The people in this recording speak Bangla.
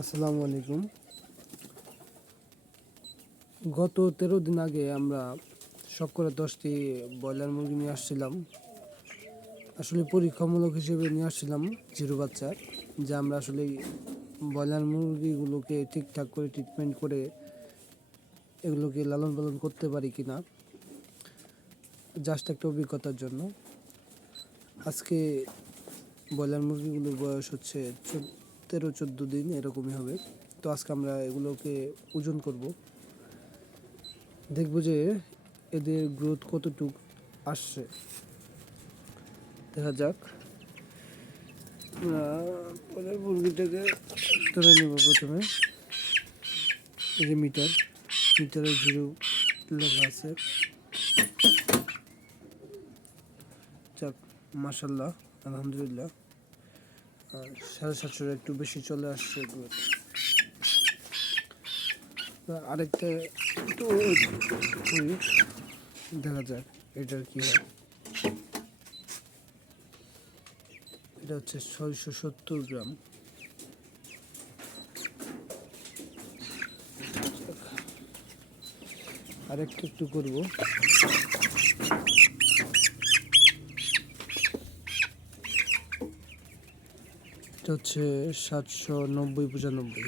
আসসালামু আলাইকুম। গত 13 দিন আগে আমরা শখ করে 10টি ব্রয়লার মুরগি নিয়ে আসছিলাম। আসলে পরীক্ষামূলক হিসেবে নিয়ে আসছিলাম জিরো বাচ্চা, যে আমরা আসলে ব্রয়লার মুরগিগুলোকে ঠিকঠাক করে ট্রিটমেন্ট করে এগুলোকে লালন পালন করতে পারি কিনা, জাস্ট একটা অভিজ্ঞতার জন্য। আজকে ব্রয়লার মুরগিগুলোর বয়স হচ্ছে 13-14 দিন এরকমই হবে। তো আজকে আমরা এগুলোকে ওজন করব, দেখব যে এদের গ্রোথ কতটুক আসছে। দেখা যাক। পরের মুরগিটাকে তুলে নেব। প্রথমে এই যে মিটারে জিরো লেখা আছে। যাক, মাশাল্লাহ, আলহামদুলিল্লাহ, 750 একটু বেশি চলে আসছে গ্রোথ। আরেকটা একটু করি, দেখা যাক এটার কি হয়। এটা হচ্ছে 670 গ্রাম। আরেকটা একটু করবো। এটা হচ্ছে 790-95।